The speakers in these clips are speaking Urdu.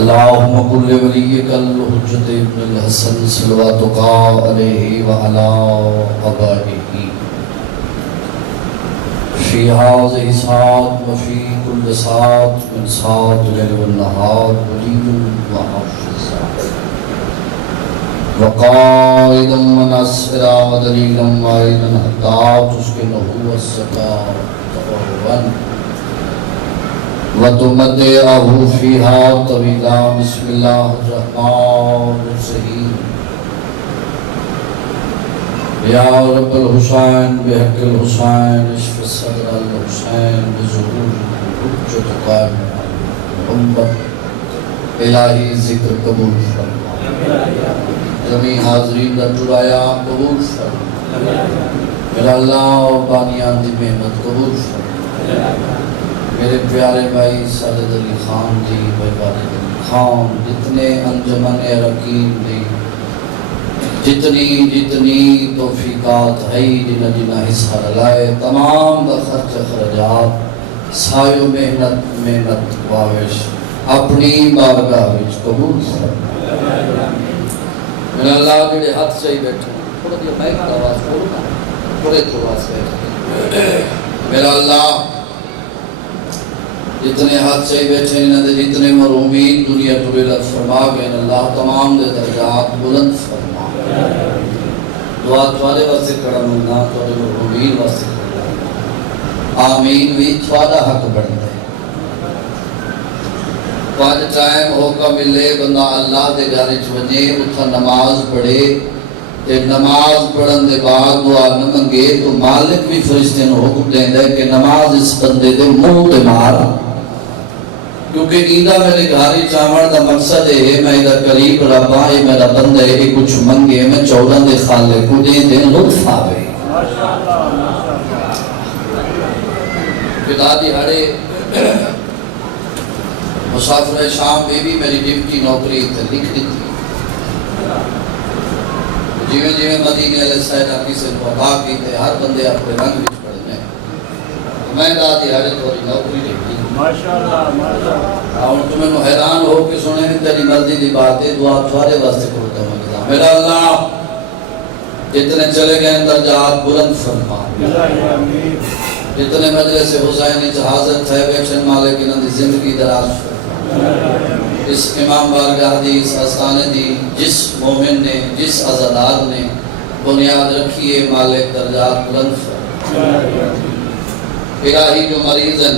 اللهم كل وليك الحجة ابن الحسن صلواتك عليه وعلى آبائه في هذه الساعة وفي كل ساعة من ساعة الليل والنهار ولي وحافظ وقائدا وناصرا ودليلا وعينا حتى تسكنه السماء طوعا وتمتعه فيها طويلا. بسم الله الرحمن الرحيم. يا رب الحسين بحق الحسين اشف صدر الحسين بظهور حجة قائم محمد. الہی ذکر قبول فرما، جميع حاضرین کا ٹرایا قبول فرما. میرا اللہ بانیان دی محنت قبول فرما. میرے پیارے بھائی ساجد علی خان جی، بھائی والد علی خان، جتنے انجمن ارکین دی جتنی توفیقات ہے جنہ حصہ لائے، تمام دا خرچ خرجات سایو محنت واوش اپنی بارگاہ وچ قبول فرما. میرا اللہ جڑے ہاتھ سے بیٹھے تھوڑا دیا مائک کا آواز بولنا تھوڑے تھوڑا سے. میرا اللہ جتنے ہاتھ سے بیٹھے انہاں دے جتنے مرحومین دنیا تو لت فرما گئے، اللہ تمام دے درجات بلند فرما. دعا تھوڑے واسطے کرم اللہ تھوڑے مرحومین واسطے کرم. آمین. بھی تھوڑا حق بڑھتا ہے. پانچ ٹائم ہوکا ملے بندہ اللہ دے گھر وچ وجے اتھا نماز پڑھے تے نماز پڑھن دے بعد دعا نہ منگے تو مالک بھی فرشتے نو حکم دیندا ہے کہ نماز اس بندے دے منہ تے مار. کیونکہ ایدہ میرے گھاری چاول دا مقصد ہے میں ایدہ قریب ربا ہے میرا بندہ ہے کچھ منگے میں چودہ دے خالے کو دے لطف آوے. پتا دی ہڑے مسافر شام میں بھی میری ڈیوٹی نوکری لکھ دی تھی. جیویں مدینے علیہ السلام کی سے وفا کی تے ہر بندے اپنے رنگ وچ پڑھنے میں دی ہڑے تھوڑی نوکری لکھ دی. ماشاءاللہ ماشاءاللہ. اور تمہیں نو حیران ہو کے سنے تیری مرضی دی بات ہے. دعا تھوڑے واسطے کرتا ہوں. میرا اللہ جتنے چلے گئے درجات بلند فرما. جتنے مجلس حسینی حاضر تھے بیٹھن مالک انہاں دی زندگی دراز فرما. اس امام بارگاہ دی اس آستانے دی جس مومن نے جس عزادار نے بنیاد رکھی ہے مالک درجات بلند فرما. الہی جو مریضن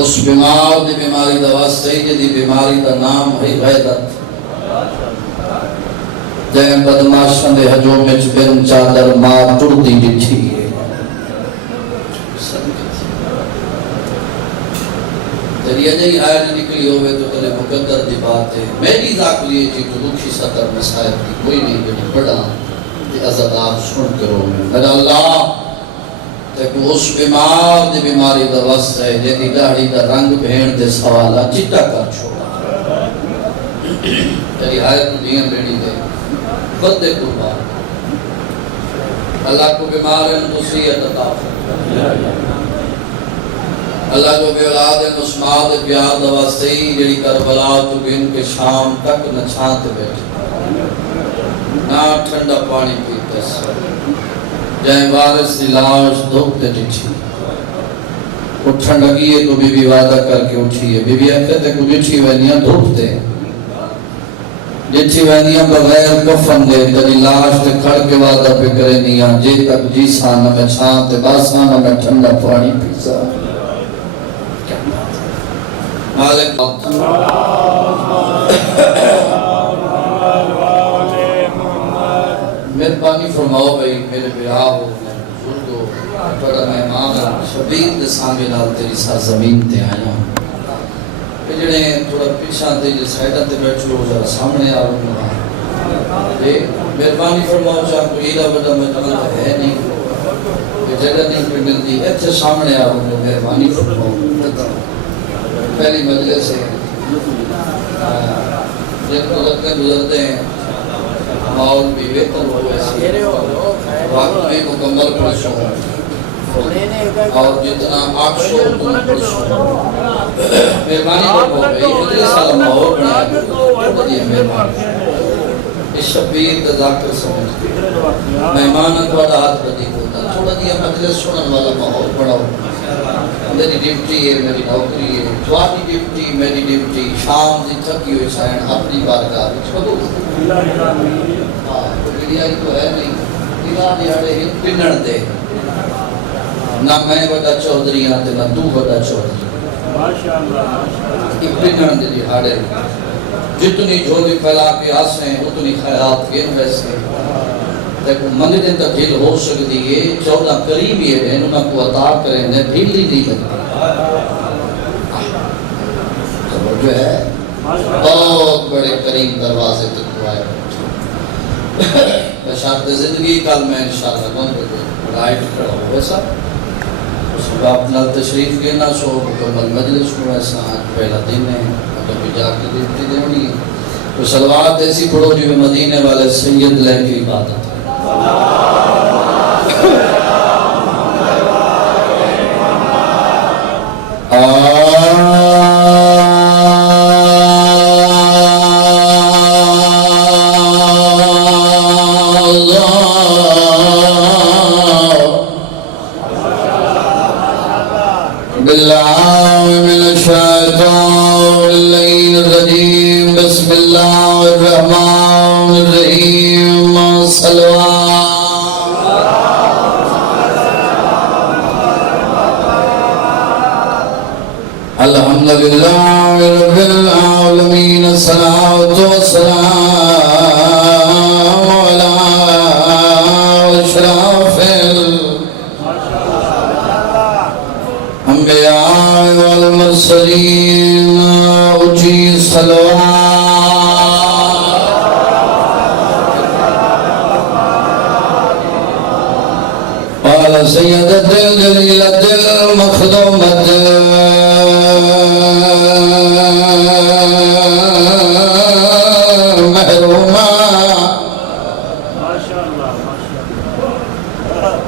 اس بیمار دی بیماری دا واسطے جدی بیماری دا نام ہے غیدت جائیں بدماشن دے حجوم وچ بن چادر ماں ٹردی ڈٹھی ہے. تیری اجائی آیت نکلی ہوئے تو تلے مقدر دی بات ہے. میری ذاک لیے جی تو دکھی سطر مسائل کی کوئی نہیں جنہی پڑھا تی عزادات سن کرو میں. میرا اللہ تک اس بیمار دی بیماری دا وست ہے جیدی داڑی دا رنگ بھین دے سوالا چٹا کر چھوڑا. تیری آیت دین بیڑی دے خود دے قربان. اللہ کو بیمار ہے نصیحت عطا فرما. اللہ جو بے اولاد مسماد پیار دواستی جڑی کربلا تو گن کے شام تک نہ چھانت بیٹھے نہ ٹھنڈا پانی پیتے سر جائیں وارث دی لاش دھوکتے ڈٹھی. اٹھن لگی ہے تو بی بی وعدہ کر کے اٹھی ہے. بی بی کہتے کو ڈٹھی وینیاں دھوکتے ڈٹھی وینیاں بغیر کفن دے تیری لاش تے کھڑ کے وعدہ پہ کرے نیاں جے تک جیسا نہ میں چھانتے باسا نہ میں ٹھنڈا پانی پیسا. مالک مہربانی فرماؤ بھئی میرے بیاہ ہو میں بزرگ ہو بڑا مہمان شبیر دے سامنے نال تیری سرزمین تے آیا ہوں. جڑے تھوڑا پیچھا تے جو سائیڈاں تے بیٹھو ذرا سامنے آ رہا ہوں. مہربانی فرماؤ چاہ کوئی ایڈا بڑا مجمع ہے نہیں جگہ نہیں پہ ملتی ایتھے سامنے آ رہا ہوں. مہربانی فرماؤ پہلی مجلس ہے جن کو لگتے گزرتے ہیں ماحول بھی بہتر ہو ایسی وقت میں مکمل پرش ہو اور جتنا آپ شو مہربانی کرو بھائی والا ماحول بنایا تھوڑا جی مہمان اس شبیر کا ذاکر سمجھ مہمان تھوڑا ہاتھ بدی ہوتا تھوڑا جی مجلس سنن والا ماحول بناؤ میری ڈیوٹی ہے میری نوکری ہے تھوڑی ڈیوٹی میری ڈیوٹی شام دی تھکی ہوئی سائن اپنی بارگاہ وچ قبول ہاں میڈیا تو ہے نہیں دلا دیاڑے ہن پنن دے نہ میں وڈا چودھری ہاں تے نہ تو وڈا چودھری ماشاءاللہ پنن دے دیہاڑے جتنی جھولی پھیلا کے آسیں اتنی خیرات گن ویسے دیکھو منگتے تا دل ہو سکتی ہے 14 قریبی ہے انہوں کو عطا کریں نے بھیلی نہیں لگتا جو ہے بہت بڑے کریم دروازے تک آئے بشارت زندگی کل میں انشاءاللہ بند کر رائٹ کھڑا ہو ویسا اس کو اپنا تشریف لینا سو مکمل مجلس کو ایسا پہلا دن ہے کبھی جا کے دیتی دینی ہے تو صلوات ایسی پڑھو جو مدینے والے سید لے کی عبادت ہے بسم اللہ الرحمن الرحیم الحمدللہ رب العالمین الصلاة والسلام علی اشرف الانبیاء والمرسلین اچھی صلوات على سيدة الجليلة المخدومة محرومة ما شاء الله ما شاء الله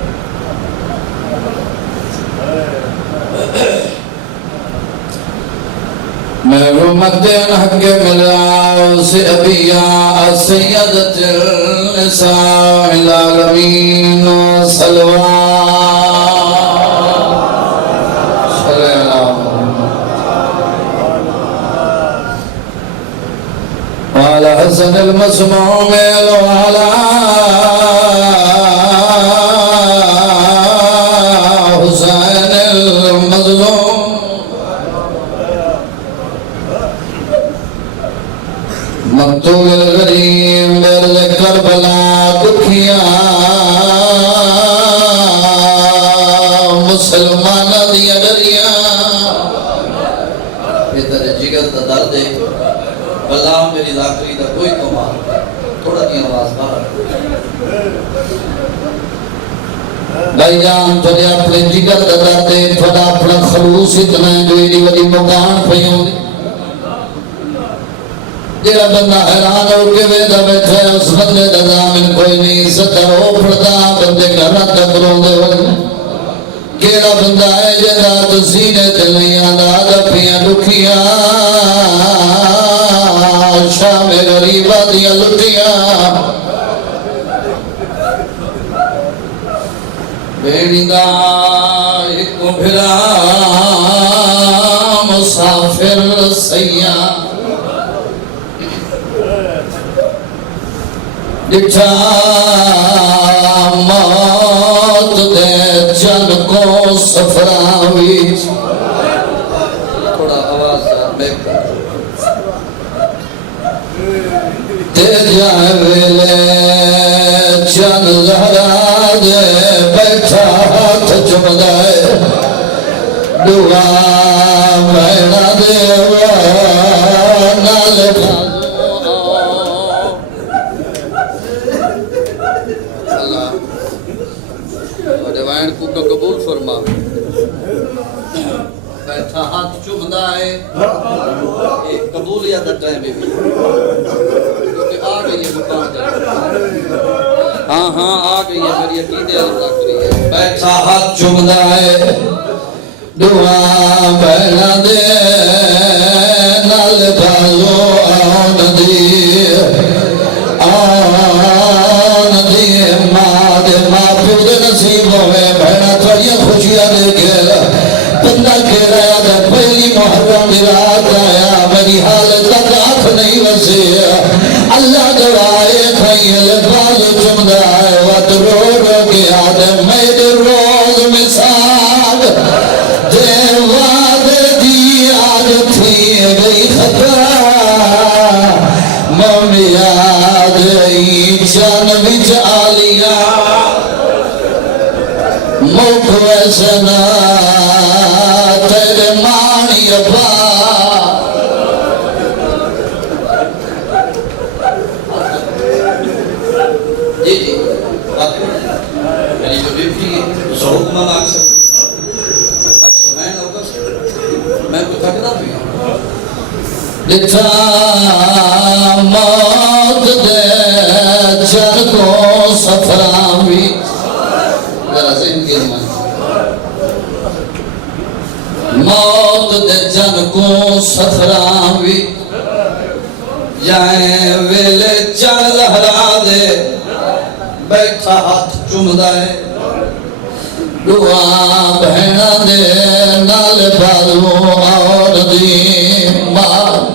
محرومة حق ملاوس أبياء سيدة النساء العالمين صلوات صلى الله وعلى حسن المسموم وعلى حسين المظلوم مقتول الغريب برد کربلا دکھیا مسلمان دیا ڈریا بہتر جگر دا درد ہے بلا میری ذاکری دا کوئی کمال تھوڑا دی آواز باہر بھائی جان تھوڑے اپنے جگر دا درد ہے تھوڑا اپنا خلوص اتنا ہے جو ایڈی وڈی مکان پہیوں دی جیڑا بندہ حیران ہو کے ویدہ بیٹھا ہے اس بندے دا دامن کوئی نہیں ستر ہو پڑتا بندے گھرہ تک رو دے وجہ کیڑا بندہ ہے جیڑا تو سینے تلیاں دا دپیاں دکھیاں شام غریبہ دیا لٹیاں بیڑی دا ایک بھرا مسافر سیاں ڈٹھا موت دے جن کو سفراوی تھوڑا آواز بیک تے جائے ویلے جن زہرا دے بیٹھا ہاتھ چمدائے دعا مینا دے نال کو قبول فرما بیٹھا ہاتھ چومدا ہے قبولیت دا ٹائم بھی کیونکہ آ گئی ہے مقام دے ہاں ہاں آ گئی ہے میری عقیدے اللہ کری ہے بیٹھا ہاتھ چومدا ہے دعا بہنا دے نال تمام اکثر اچھا میں نوکر میں کوئی تھکدا بھی ہوں دتا موت دے جن کو سفراں بھی ذرا ذہن کی زمان موت دے جن کو سفراں بھی جائیں ویلے چل لہرا دے بیٹھا ہاتھ چومدا ہے دعا بہنا دے نال بالو اور دی ماں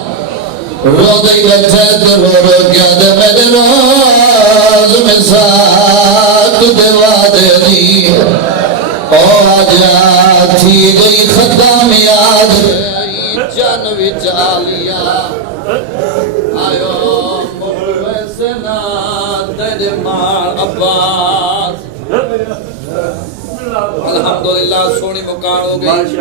رو دے بیٹھے تے رو گیا دے میرے روز میں ساتھ دیوا دے دی او آجا تھی گئی ختم یاد جان وچ آلیا آیو مروے سے نا تیرے مار عباس الحمدللہ سونی مکان ہو گئی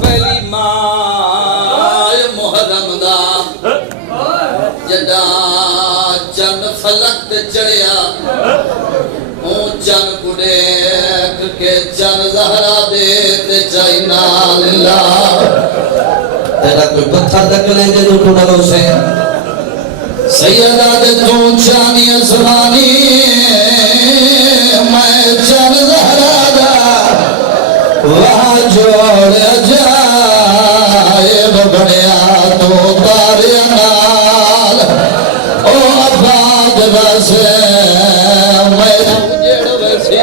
پہلی ماہ محرم دا جدا چند فلک تے چڑیا اون چند کو دیکھ کے چند زہرا دے تے چائنا للہ تیرا کوئی پتھر دکلے دے جو تو نہ سے سیدہ دے تو چانی اسمانی میں چند زہرا دا وہاں جوڑ جائے بڑیا تو تارے نال او عباد رسے میں جڑ ویسی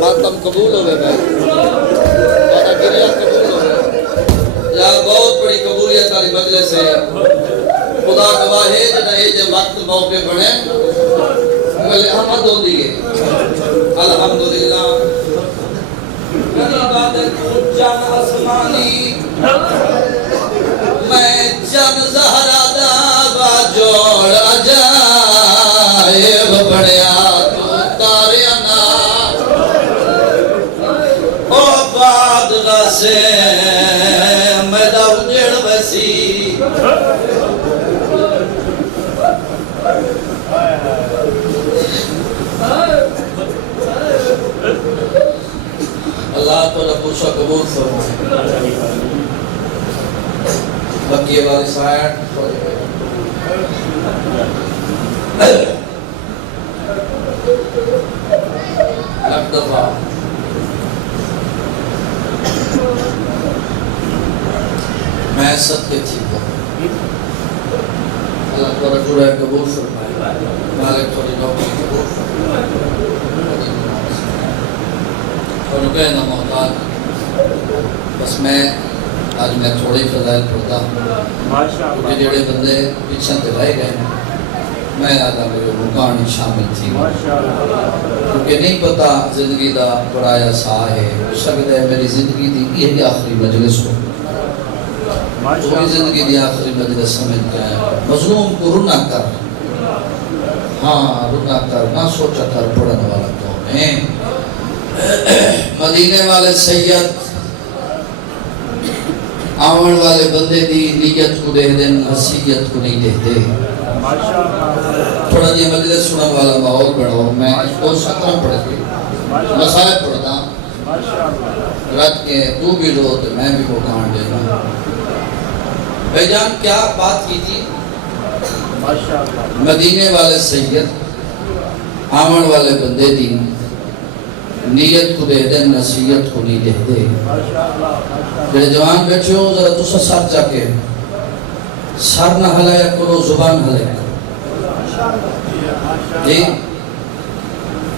ماتم قبول ہوئے بھائی بڑا گریہ قبول ہوئے یا بہت بڑی قبولیت آلی مجلس ہے خدا گواہے جنہ یہ جو وقت موقع بڑھے ملے احمد ہو دیئے الحمدللہ عبادت جان آسمانی میں جان زہرا دا باجوڑ عجائب بڑیا تو تاریانا او باد غاسے میرا اجڑ ویسی اللہ تو پوچھا قبول فرمائے بقیہ والی سائٹ لکھ دفعہ میں صدقے تھی اللہ تو رجوع قبول فرمائے مالک تھوڑی نوکری قبول فرمائے اور رکے نہ محتاج بس میں آج میں تھوڑی فضائل پڑھتا ہوں کیونکہ جڑے بندے پیچھے تے رہ گئے ہیں میں آدھا میرے مکانی شامل تھی کیونکہ نہیں پتا زندگی دا پڑھایا سا ہے شکد ہے میری زندگی دی یہ آخری مجلس ہو پوری زندگی دی آخری مجلس سمجھ گیا ہے مظلوم کو رنا کر ہاں رنا کر نہ سوچا کر پڑھنے والا کون ہے مدینے والے سید آمن والے بندے دی نیت کو دے دن حسیت کو نہیں دیتے تھوڑا جی مجلس سنن والا ماحول بڑھو میں دو سطرہ پڑھ کے مسائل پڑھتا رکھ کے تو بھی لو تو میں بھی وہ کان دینا بھائی جان کیا بات کی تھی مدینے والے سید آمن والے بندے دی نیت کو دے دیں نصیحت کو نہیں دے دے جڑے جوان بیٹھے ہو ذرا تو سر جا کے سر نہ ہلایا کرو زبان ہلایا کرو جی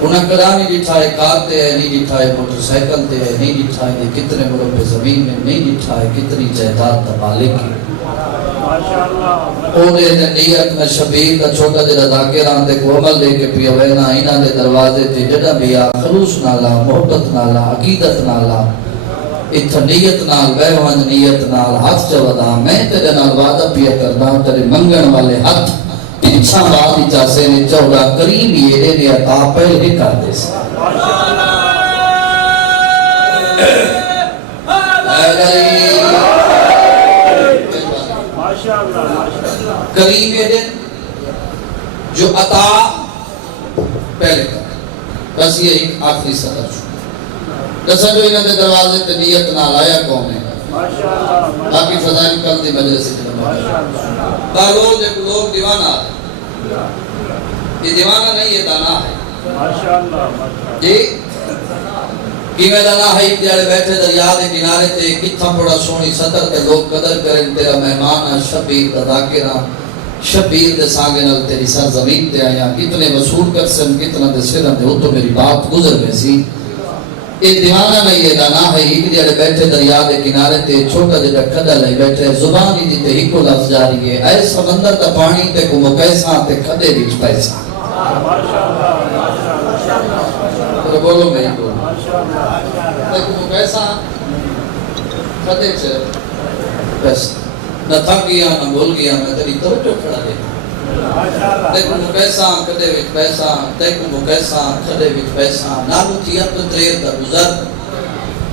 انہیں کدا نہیں دٹھائے کار تے ہے نہیں دٹھائے موٹر سائیکل تے ہے نہیں دٹھائے کتنے مربع زمین میں نہیں دٹھائے کتنی جائیداد دا مالک ہے اونے دے نیت میں شبیر کا چھوٹا جڑا ذاکران دے کو عمل لے کے پیا وینا انہاں دے دروازے تے جڑا بھی خلوص نالا محبت نالا عقیدت نالا اتھا نیت نال بیوان نیت نال ہاتھ چودا میں تیرے نال وعدہ پیا کردا تیرے منگن والے ہاتھ پیچھا بات اجازے نے چودا کریم یہ نے عطا پہلے کر دے سے کریم یہ دن جو عطا پہلے کا بس یہ ایک آخری صدر چھو دسا جو انہوں نے دروازے تے نیت نال آیا قوم ہے باقی فضائل کل دی مجلس بہلول جب لوگ دیوانہ یہ دیوانہ نہیں یہ دانا ہے جی کیویں دانا ہے جڑے بیٹھے دریا دے کنارے تے کتھا بڑا سونی صدر تے لوگ قدر کرن تیرا مہمان شبیر دا ذاکرہ شبیر دے ساگے نال تیری سر زمین تے آیا کتنے وصول کر سن کتنا دے سرن دے تو میری بات گزر گئی سی یہ دیوانہ نہیں یہ دانا ہے ایک جڑے بیٹھے دریا دے کنارے تے چھوٹا جڑا کھڈا لے بیٹھے زبان ہی تے ایک لفظ جاری ہے اے سمندر دا پانی تے کو مکیساں تے کھڈے وچ پیسہ تو بولو میں بولو تے کو مکیساں کھڈے چ پیسہ نہ تھک گیا نہ بول گیا میں تیری توجہ کھڑا دے دیکھو مکیساں کھڈے وچ پیسہ دیکھو مکیساں کھڈے وچ پیسہ نالو تھی اپ تریر دا گزر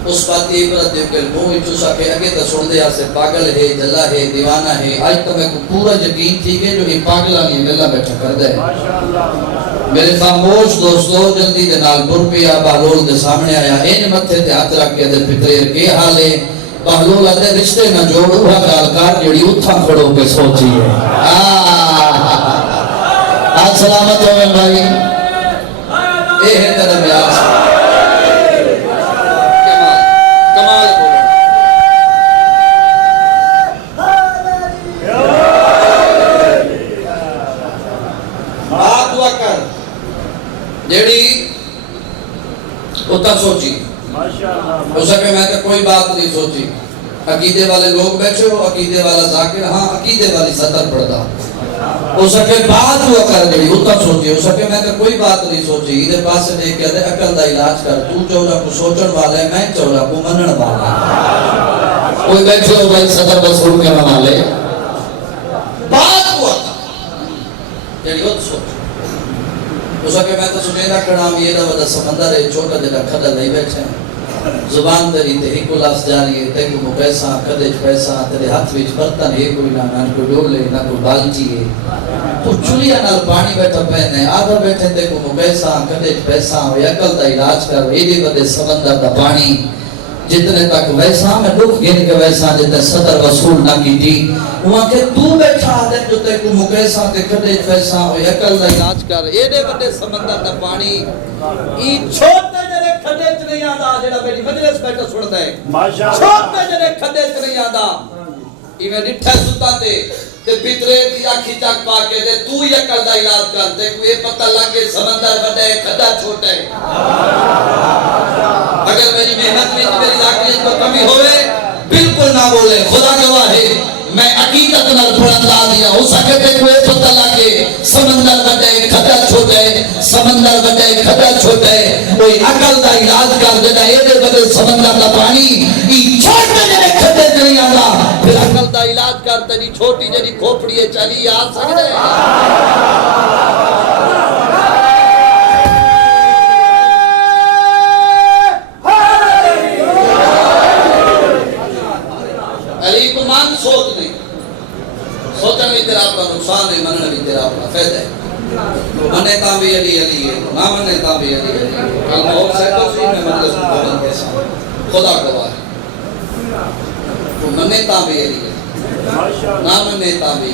اس پاتی عبرت دیو کہ منہ وچ سکے اگے تے سن دے اسے پاگل ہے جلا ہے دیوانہ ہے اج تو میں کو پورا یقین تھی کہ جو یہ پاگلاں نہیں گلا بیٹھا کر دے میرے خاموش دوستو جلدی دے نال بر پیا بہلول دے سامنے آیا این متھے تے ہاتھ رکھ کے دے پتریر کے حال ہے بہلول آدھے رشتے نہ جوڑو ہا گالکار جڑی اتھا کھڑو کے سوچی ہے آج سلامت ہو میں بھائی اے ہے قدم یاد کمال بولو بات ہوا کر جڑی اتھا سوچی ہو سکے میں تو کوئی بات نہیں سوچی عقیدے والے لوگ بیٹھے ہو عقیدے والا ذاکر ہاں عقیدے والی سطر پڑھتا ہو سکے بات ہوا کر جڑی اتنا سوچی ہو سکے میں تو کوئی بات نہیں سوچی ادھر پاس سے دیکھ کے عقل دا علاج کر تو چورا کو سوچن والا ہے میں چورا کو منن والا کوئی بیٹھے ہو بھائی سطر بس اڑ کے منا لے بات ہوا جڑی اتنا سوچ ہو سکے میں تو سنیدہ کھڑام یہ رہا سمندر ہے چھوٹا جڑا کھڑا نہیں بیٹھے ہیں زبان دری تے ایک لفظ جاری ہے تے کو پیسہ کدے پیسہ تیرے ہاتھ وچ برتن ہے کوئی نہ کوئی ڈولے نہ کوئی بالٹی ہے تو چولیا نال پانی بیٹھا پہنے آدھا بیٹھے تے کو پیسہ کدے پیسہ ہوئے عقل دا علاج کر ایڈی بڑے سمندر دا پانی جتنے تک ویسا میں دکھ گن کے ویسا جتنے صدر وصول نہ کی تھی وہاں کہ تو بیٹھا دے جو تے کو مکیسا تے کھڑے پیسہ ہوئے عقل دا علاج کر ایڈے بڑے سمندر دا پانی ای چھوٹے جڑے کھڑے چ نہیں آندا جڑا میری مجلس بیٹھا سندا ہے چھوٹے جڑے کھڑے چ نہیں آندا ایویں ڈٹھا ستا تے پترے دی اکھی چک پا کے دے تو ہی عقل دا علاج کر تے کوئی پتہ لگے سمندر بڑا ہے کھڈا چھوٹا ہے اگر میری محنت میں میری ذاکریت کو کمی ہوئے بالکل نہ بولے خدا گواہ ہے میں عقیدت نال پڑھا دیا ہو سکے تے کوئی پتہ لگے سمندر بڑا ہے کھڈا چھوٹا ہے سمندر بڑا ہے کھڈا چھوٹا ہے کوئی عقل دا علاج کر دے ایڈے بڑے سمندر دا پانی ای چھوٹے جڑے کھڈے نہیں آندا پھر عقل دا علاج کر تیری چھوٹی جڑی کھوپڑی ہے چلی آ سکدے علی کو مان سوچ نہیں سوچنا بھی تیرا اپنا نقصان ہے مننا بھی تیرا اپنا فائدہ ہے منے تا بھی علی علی ہے نہ منے تا بھی علی علی ہے کل میں اور سیٹو سی میں مجلس مقابل کے ساتھ خدا گواہ ہے تو منے تا بھی علی ہے نہ منے تا بھی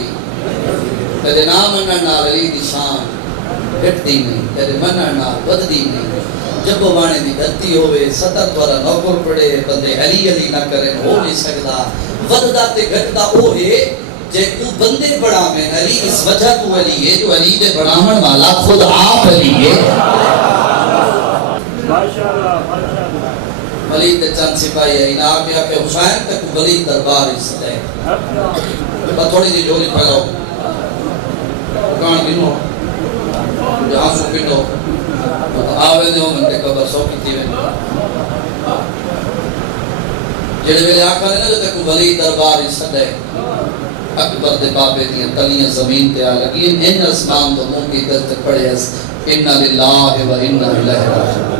تیرے نام منن نال علی دی شان گھٹدی نہیں تیرے منن نال وددی نہیں جب بانے دی دھرتی ہوئے ستر دوارا نوکر پڑے بندے علی علی نہ کریں ہو نہیں سکتا وددا تے گھٹدا او ہے جے کو بندے بڑا میں علی اس وجہ تو علی ہے جو علی دے بڑامن والا خود آپ علی ہے ولی تے چند سپاہی ہے انہاں پہ آکے حسین تک ولی دربار اس ہے تھوڑی دی جولی پھیلاؤ کان گنو جہاں سو پنڈو آوے دے ہوں منٹے قبر سو کیتی ہوئے جڑے ویلے آکھا ہے نا جو تک ولی دربار اس ہے اکبر دے بابے دیاں تلیاں زمین تے آ لگی ان اسمان تو منہ کی دست پڑے اس انا للہ و انا الیہ راجعون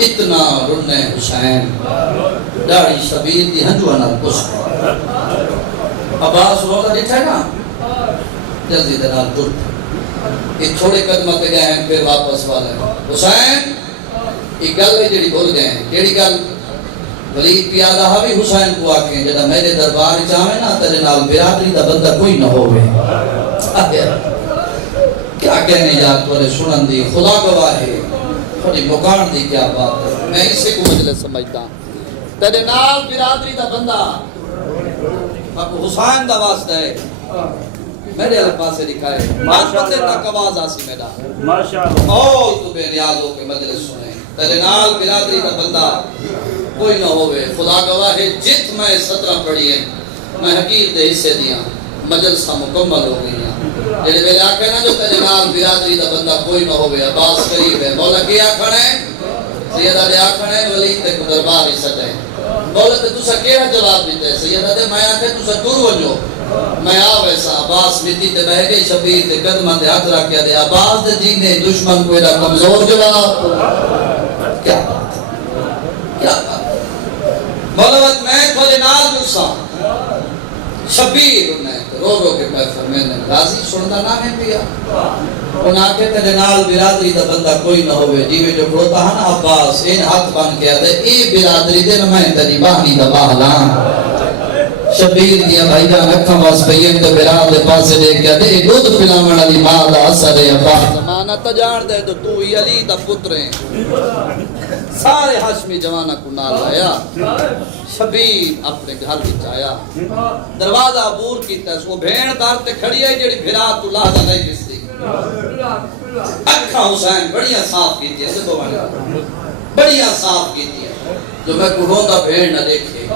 اتنا رن حسین داڑھی شبیر دی ہنجواں نال پشت عباس روزہ ڈٹھا نا جلدی دے نال ٹر یہ تھوڑے قدم پہ گئے ہیں پھر واپس والے حسین ایک گل ہے جڑی بھول گئے ہیں کیڑی گل ولید پیادہ بھی حسین کو آکھیں جڑا میرے دربار چاہے نا تیرے نال برادری دا بندہ کوئی نہ ہوئے کیا کہنے یاد تھوڑے سنن دی خدا گواہ ہے تھوڑی مکان دی کیا بات ہے میں اسے کو مجلس سمجھتا ہوں تیرے نال برادری دا بندہ اب حسین دا واسطہ ہے میرے اللہ پاسے لکھا ہے ماشاءاللہ تک آواز آسی میرا ماشاءاللہ اور تو بے نیاز ہو کے مجلس سنے تیرے نال برادری دا بندہ کوئی نہ ہوئے خدا گواہ ہے جت میں 17 پڑھی ہے میں حقیر دے حصے دیا مجلسہ مکمل ہو گئی ہیں جڑے میرے آکھے نا جو تیرے نال برادری دا بندہ کوئی نہ ہوئے عباس قریب ہے مولا کی آکھن ہے سیدہ دے آکھن ہے ولید تے دربار ہی سٹے مولا تے تسا کیڑا جواب دیتا ہے سیدہ دے میں آکھے تسا ٹر وجو میں آ ویسا عباس مٹی تے بہ گئی شبیر تے قدمہ تے ہاتھ رکھ دے عباس دے جینے دشمن کو ایڈا کمزور جواب کیا بات کیا بات مولوت میں تھوڑے نال جلسا شبیر انہیں رو رو کے پہ فرمین نے راضی سنتا نام ہے پیا انہیں آکے تیرے نال برادری دا بندہ کوئی نہ ہوئے جیوے جو کھڑوتا ہے نا عباس این ہاتھ بن کے آدھے اے برادری دے نمائن تیری باہنی دا باہلان شبیر دیا بھائی جان اکھاں واس پہین دے براد دے پاسے دے کے آدھے دودھ پلامن علی ماں دا اثر ہے عباس زمانہ تجان دے تو ہی علی دا پتر ہیں سارے ہاشمی جوانہ کو نال آیا شبیر اپنے گھر بھی آیا دروازہ عبور کیتا ہے وہ بھین دار تے کھڑی ہے جڑی بھرا تو لحظہ نہیں جس دی اکھا حسین بڑیاں صاف کیتی ہے بڑیاں صاف کیتی ہے جو میں کو روندہ بھین نہ دیکھے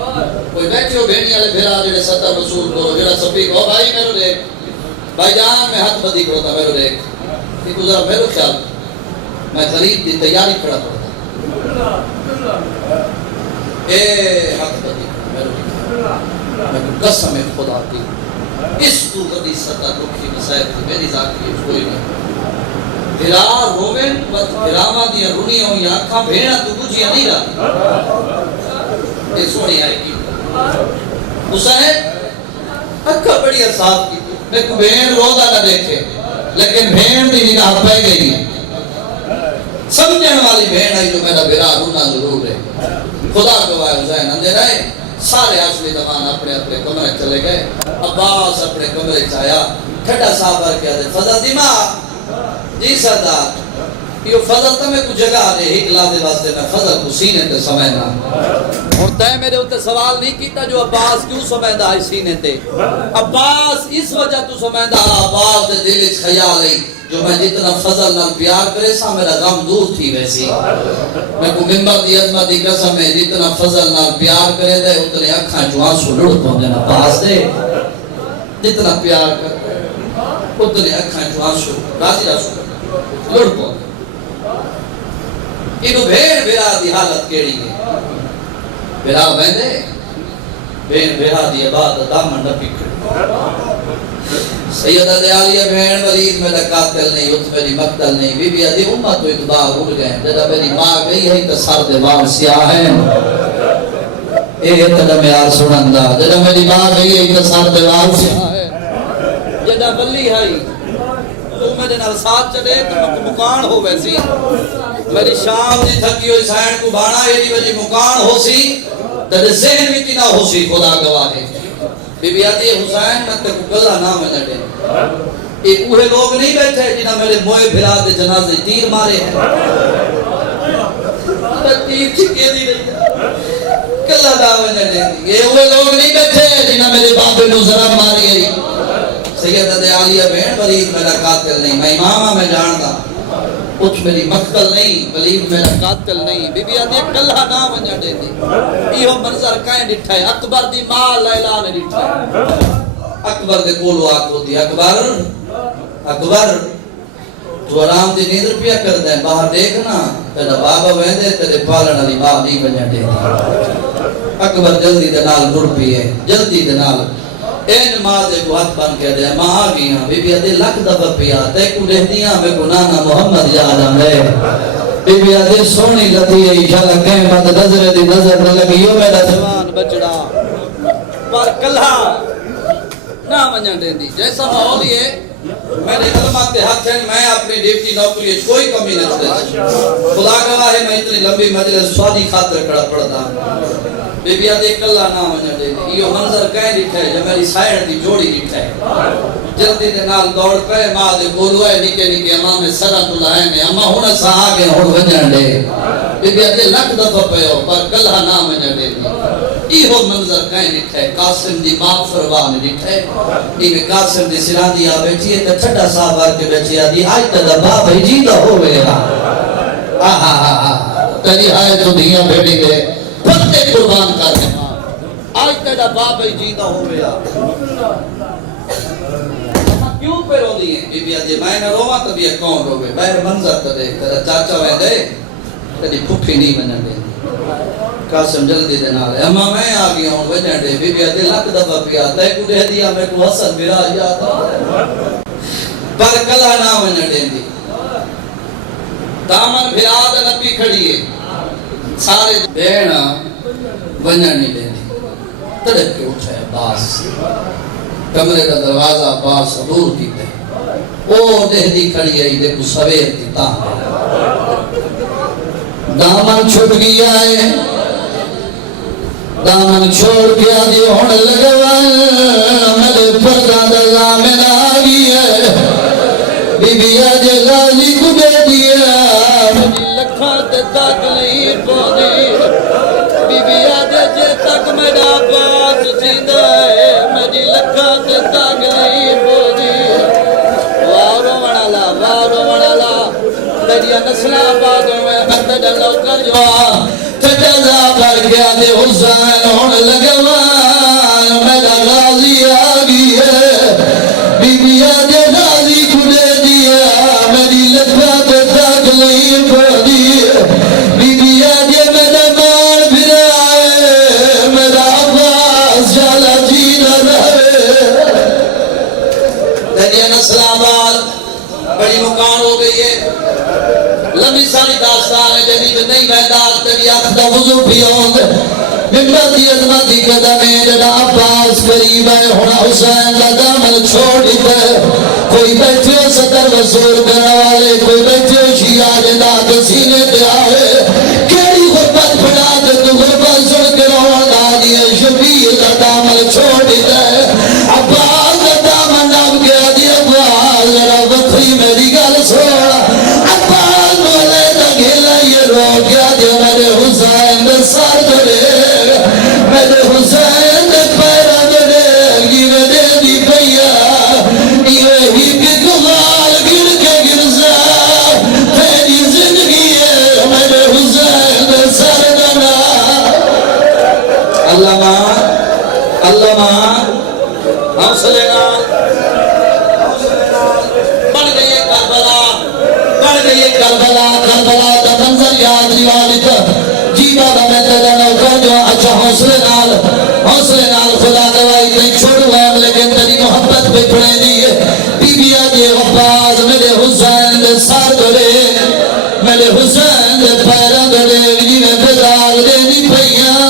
کوئی بیٹھے ہو بھینی والے بھرا جڑے ستر رسول کو جڑا سبھی کو بھائی میرے دیکھ بھائی جان میں ہاتھ بدی کرتا میرے دیکھ یہ گزرا میرے خیال میں خرید دی تیاری کھڑا پڑتا اے حق بدی میں قسم خدا کی اس تو قدی ستا دکھی مسائل کی میری ذاتی کوئی نہیں بھرا رومن بھراما دیا رونی ہوئی آنکھاں بھیڑا تو بجھیا نہیں رہا یہ سونی آئے کی حسین اکھا بڑی صاف کی میں کو بھین روزہ نہ دیکھے لیکن بھین دی نگاہ پہ گئی سمجھن والی بھین آئی جو میرا بھرا رونا ضرور ہے خدا گواہ حسین اندر آئے سارے ہاشمی دمان اپنے اپنے کمرے چلے گئے عباس اپنے کمرے چایا کھڑا صاحب کیا دے فضل دی ماں جی سردار یہ فضل تو میں کو جگہ دے ایک لا دے واسطے میں فضل کو سینے تے سمجھنا اور تے میرے ہوتے سوال نہیں کیتا جو عباس کیوں سمجھدا ہے سینے تے عباس اس وجہ تو سمجھدا عباس دے دل وچ خیال ہے جو میں جتنا فضل نال پیار کرے سا میرا غم دور تھی ویسی میں کو ممبر دی عظمت دی قسم ہے جتنا فضل نال پیار کرے دے اتنے اکھاں جو آنسو لڑ پوندے نا پاس دے جتنا پیار کرے اتنے اکھاں جو آنسو راضی لڑ پوندے انہوں بھیڑ بھیڑا دی حالت کیڑی ہے بھیڑا بیندے بھیڑ بھیڑا دی عبادت دامن نہ پکڑ سیدہ دے عالیہ بہن ولید میرا قاتل نہیں ات میری مقتل نہیں بی بی ادھی امت تو اتباع اڑ گئے جدا میری ماں گئی ہے تو سر دے وار سیاہ ہیں اے تدہ میں آر سنندہ جدا میری ماں گئی ہے تو سر دے وار سیاہ ہے جدا بلی ہے تو میرے نال ساتھ چلے تو مکان ہو ویسی میری شام دی تھکی ہوئی سائن کو بھانا یہ دی وجہ مکان ہو سی تدہ ذہن بھی تینا ہو سی خدا گواہ بی بی آتی حسین میں تے کو گلہ نام ہے نڈے ایک اوہے لوگ نہیں بیٹھے جنہاں میرے موئے بھرا دے جنازے تیر مارے ہیں تیر چھکے دی رہی گلہ نام ہے نڈے یہ اوہے لوگ نہیں بیٹھے جنہاں میرے بابے نو ضرب ماری ہے سیدہ دے عالیہ بہن ولید میرا قاتل نہیں میں امامہ میں جانتا کچھ میری مقتل نہیں ولید میرا قاتل نہیں بی بی آدھی کلہ نام انجا دے دی ایہو منظر کائیں ڈٹھا ہے اکبر دی ماں لیلہ نے ڈٹھا ہے اکبر دے کولو آکو دی اکبر تو آرام دی نیندر پیا کر دیں باہر دیکھنا تیرا بابا ویندے تیرے پالن علی ماں نہیں بنیا دے دی اکبر جلدی دے نال مڑ پیے جلدی دے نال اے نماز کو ہاتھ بن کے دے ماں آگئی ہاں بی بی آدھے لکھ دفع پیا تے کو رہدیاں میں کو نانا محمد یاد آمرے بی بی آدھے سونی لدھی ہے انشاءاللہ کہیں بات نظر دی نظر نہ لگی یوں میرا جوان بچڑا پر کلہا نہ منجا دے دی جیسا ماحول یہ میرے علماء کے ہاتھ ہیں میں اپنی ڈیوٹی نوکری کوئی کمی نہ چھوڑے خدا گواہ ہے میں اتنی لمبی مجلس سوادی خاطر کھڑا پڑتا بی بی آدھے کلا نہ وجہ دے یہ منظر کہیں ڈٹھے جب میری سائر دی جوڑی ڈٹھے جلدی دے نال دوڑ پہ ماں دے بولو ہے نکے نکے امام میں صدق اللہ ہے میں اما ہونا سا آگے ہون وجہ دے بی بی آدھے لکھ دفع پہ ہو پر کلا نہ وجہ دے یہ منظر کہیں ڈٹھے قاسم دی ماں فروان ڈٹھے یہ قاسم دی سران دی آ بیٹھی ہے چھٹا صاحب آر کے بیٹھی آدھی آج تدہ باب ہی جیدہ ہوئے تیری آئے تو دیا بیٹی گئے پتے قربان کر دیں آج تیرا باپ ہی جیتا ہو گیا کیوں پہ رو دی ہیں بی بی آجے میں نے روما تو بھی کون رو گئے بہر منظر تو دیکھ تیرا چاچا وے دے تیری پھوٹھی نہیں بنا دے قاسم جلدی دے نال ہے اما میں آگی ہوں وجہ دے بی بی آجے لکھ دفعہ پیا تے کو دے دیا میں کو حسن میرا یاد پر کلا نہ وجہ دے دی دامن بھرا دے نپی کھڑی ہے سارے دینا ونجا نہیں دے دی تڑپ کے اٹھے باس کمرے کا دروازہ باس دور کیتے او دہدی کھڑی آئی دیکھو سویر کی تاں دامن چھٹ گیا ہے دامن چھوڑ کے آدھی ہونے لگا میرے پردہ دلہ میں آگی ہے بی بی آجے غازی کو دے دیا مجھے لکھات تک نہیں پودی بی بی آجے جے تک میرا باس جیدہ ہے مجھے لکھات تک نہیں پودی وارو منالا دریا نسلہ بادوں میں خط جلو کر جو تجزا کر گیا دے حسین ہونے لگوان میرا غازی آگی ہے بی بی آجے غازی کو دے میری لکھات تک نہیں پڑی بی بی آجے میرا مار بھرائے میرا عباس جالا جینا رہے دریا نسل آباد بڑی مکان ہو گئی ہے لمبی ساری داستان ہے جدید نہیں بیدار تیری آخدہ وضو پیوں گے ممتی عظمتی قدمیں جدا عباس قریب ہے ہونا حسین کا دامن چھوڑ دے کوئی بیٹھے صدر وصول کرنے والے کوئی بیٹھے شیعہ جدا کے سینے پہ آئے کیڑی غربت پڑا دے تو غربت سڑ کے روڑا دیئے شبیر کا دامن چھوڑ دے عباس کا دامن نام گیا دی عباس ذرا وقتی میری گل سوڑا عباس مولے دا گھیلا یہ رو گیا دی میرے حسین دا سار دے میرے حسین دے پیرا دے گیوے دے دی پیا ایوے ہی کے کمال گر کے گرزا تیری زندگی ہے میرے حسین دے سردنا اللہ حوصلے نال بڑھ گئی کربلا دا منظر یاد ریوالی تھا جی بابا میں تیرا نوکر جو اچھا حوصلے نال خدا دوائی کہیں چھوڑو ہے لیکن تیری محبت پہ پڑے دیئے بی بی آجے غفاظ میرے حسین دے سار دلے میرے حسین دے پیرا دلے جیوے بداغ دے دی پہیاں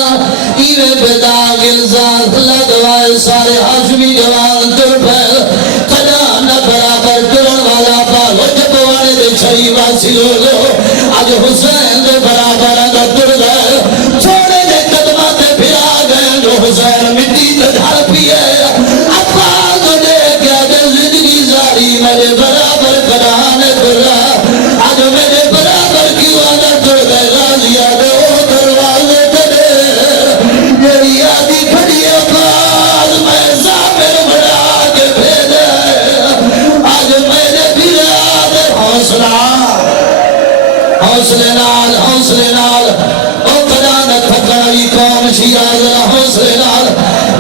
ایوے بداغ الزان خلا دوائی سارے حاشمی جوان در پھیل قدام نہ برابر کرن والا پالو جب وانے دے چھئی واسی لوگو آج حسین دے برابر اگر در گئے چھوڑے دے قدمات پھرا گئے جو حسین مٹی دے دھار پیے عباس دے کیا دے زندگی زاری میرے برابر کرانے درہ آج میرے برابر کی وعدہ در گئے غازی آدھے او دروازے دے میری آدھی کھڑی عباس میں زامر بڑھا کے بھیدے آج میرے برابر حوصلے نال او قدا نہ تھکڑی قوم شیعہ ذرا حوصلے نال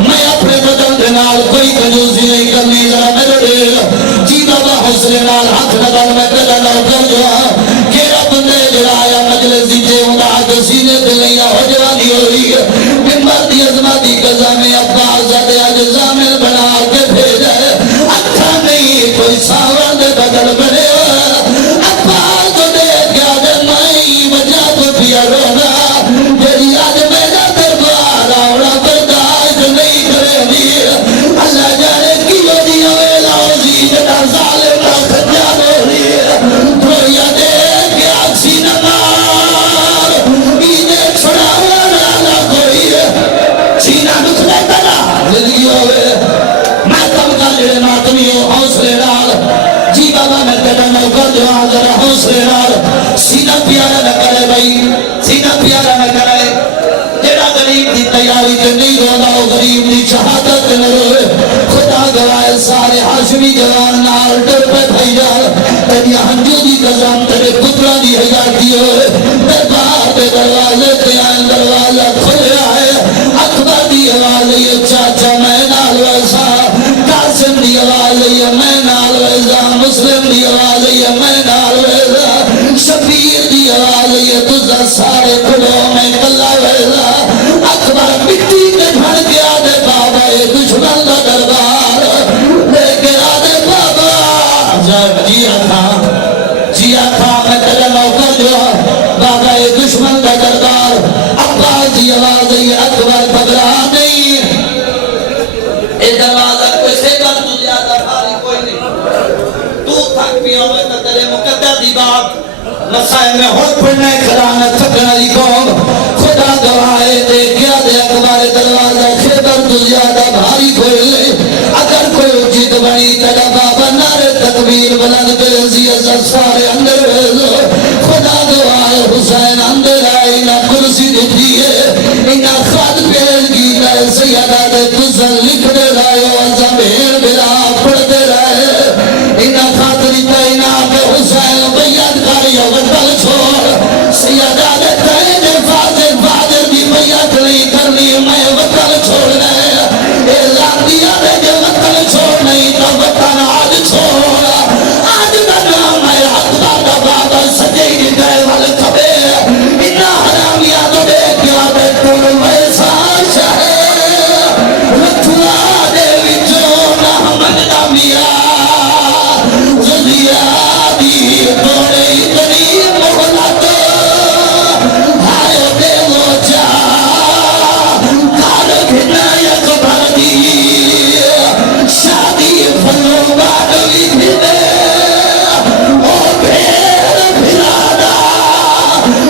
میں اپنے بدن دے نال کوئی کنجوسی نہیں کرنی ذرا میرے دیر جی بابا حوصلے نال ہاتھ نگل میں قدا نہ کر جو کیڑا بندے جڑایا مجلس دیجے ہوں آج سینے پہ لیا ہو جوانی ہوئی ممبر دی عظمتی قضا میں عباس زدے آج زامل بنا کے بھیجے اکھا نہیں کوئی ساور دے بدل بنے عباس کو دے کیا دے مائی وجہ تو پیا رونا جیری آج میرا دربار آوڑا برداشت نہیں کرے دی اللہ جانے کی وجہ ویلا وزید ازا پیارا نہ کرے بھائی سینہ پیارا نہ کرے جڑا غریب دی تیاری تے نہیں رونا وہ غریب دی شہادت نہ روئے خدا گواہ سارے ہاشمی جوان نال ڈر پہ بھائی جان تیری ہنجو دی قسم تیرے پترا دی حیاتی ہوئے دربار پہ دروازے پہ آئیں دروازہ کھلیا ہے اکبر دی آواز یہ چاچا میں نال ویسا قاسم دی آواز یہ میں نال ویسا مسلم دی آواز یہ میں نال ویسا شبیر دی آواز یہ تجھا سارے کھلوں میں کلا ویسا اکبر مٹی میں بھڑ گیا دے بابا یہ دشمن دا دربار لے کے آدھے بابا جب جیا تھا میں تیرے موقع جو بابا یہ دشمن دا دربار عباس دی آواز یہ اکبر پگڑا نہیں اے دروازہ کوئی سے کر تو زیادہ بھاری کوئی نہیں تو تھک بھی ہوئے تو تیرے مقدر دی بات مسائل میں ہوت پڑھنے کھرانا تھکنا لی قوم خدا گواہے دیکھیا دے اکبر دروازہ خیبر تو زیادہ بھاری کوئی لے اگر کوئی اجید بنی تیرا بابا نارے تکبیر بلند بے عزیز سارے اندر ویزو خدا گواہے حسین اندر آئی نہ کرسی دیتی ہے انہا خط پیل کی لئے سیدہ دے تزن لکھ دے رہے و زمین بلا پڑھ دے رہے انہا خاطری تینا کہ حسین بیعت کاری وطن چھوڑ سیدہ دے تینے فاضر دی بیعت نہیں کرنی میں وطن چھوڑ رہے اعلان دیا دے جو وطن چھوڑ نہیں تو وطن آج چھوڑ آج کا نام ہے اکبر کا بابا سجید گئے والے کھبے انہا حرامیہ تو دیکھیا دے تم ویسا شہر رکھوا دے وچوں نحمد نامیا زدیا دی توڑے اتنی محلت آئے دے موچا کار بھنا یک بھردی شادی پھلوں باڈلی بھنے او بھیر بھرادا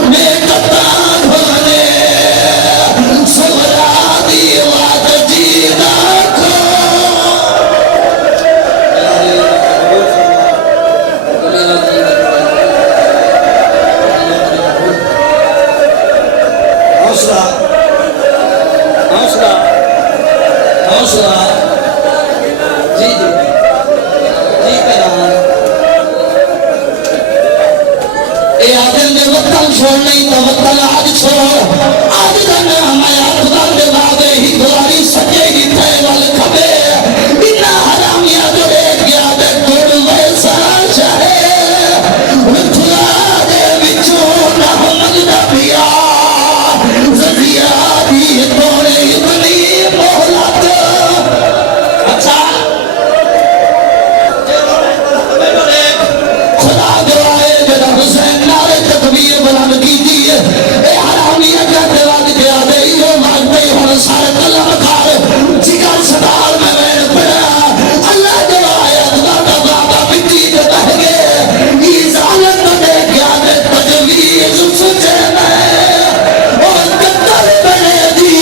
میں کتان ہونے سورا دی واد جیدہ کو حوصلہ جی کران اے آدم دے وطن چھوڑ نہیں تو وطن آج چھوڑ آج کا نام ہے اکبر دے بابے ہی دواری سجے ہی تھے والے کھبے انہا حرامیہ جو ایک گیا دے کوڑ ویسا چاہے رکھلا دے وچوں نحمد نبیہ زدیہ دی توڑے اتنی محلت خدا گواہے جدا حسین نارے تکبیر بلند کی دیئے اے حرامیہ کہتے وقت کیا دے یہ مانتے ہوں سارے قلم کھارے جگر صدار میں میں پڑا اللہ گواہے اکبر کا بابا مٹی کے بہ گئے یہ ظالم نہ دے کیا دے تجویز سجے میں اور قتل بنے دی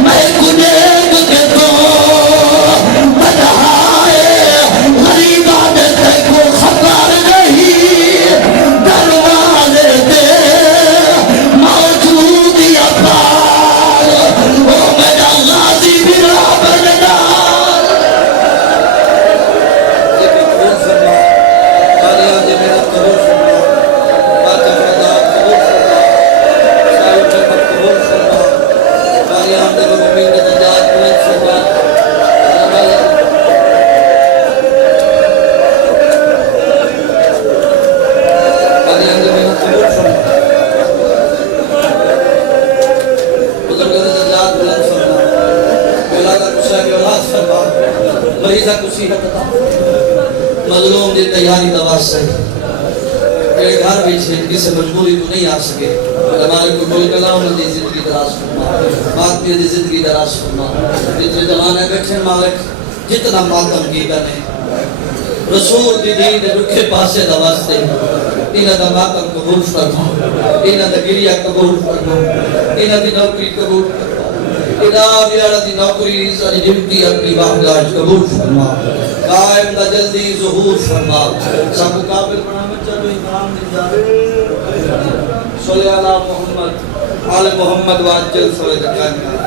میں گنیگ کے تو بدہائے غریب آدھتے کو خبر نہیں دروازے دے موجودی افعال وہ میرا غازی بلا بردار قبول فرما قالیہ دے میرا قبول فرما باتہ خدا قبول فرما سائر جبت قبول فرما قالیہ دے ممین دے جات قبول فرما قالیہ دے میرا قبول فرما بزرگوں دے جات قبول فرما اولادہ کسا کے اولاد فرما مریضہ کسی حتتا مظلوم دے تیاری دواز سے تیرے گھر بیچے کسی مجبوری تو نہیں آ سکے ہمارے کو کوئی کلام نہ دی زندگی دراز فرما بات بھی دی زندگی دراز فرما جتنے زمانے بیٹھے مالک جتنا ماتم کی کرنے رسول دی دین رکھے پاسے دواز دے انہاں دا ماتم قبول فرما انہاں دا گریہ قبول فرما انہاں دی نوکری قبول فرما انہاں دی نوکری ساری ڈیوٹی اپنی باہداج قبول فرما قائم دا جلدی ظہور فرما سب قابل بنا میں چلو امام دی جانب صلی اللہ محمد آل محمد واجل صلی اللہ علیہ وسلم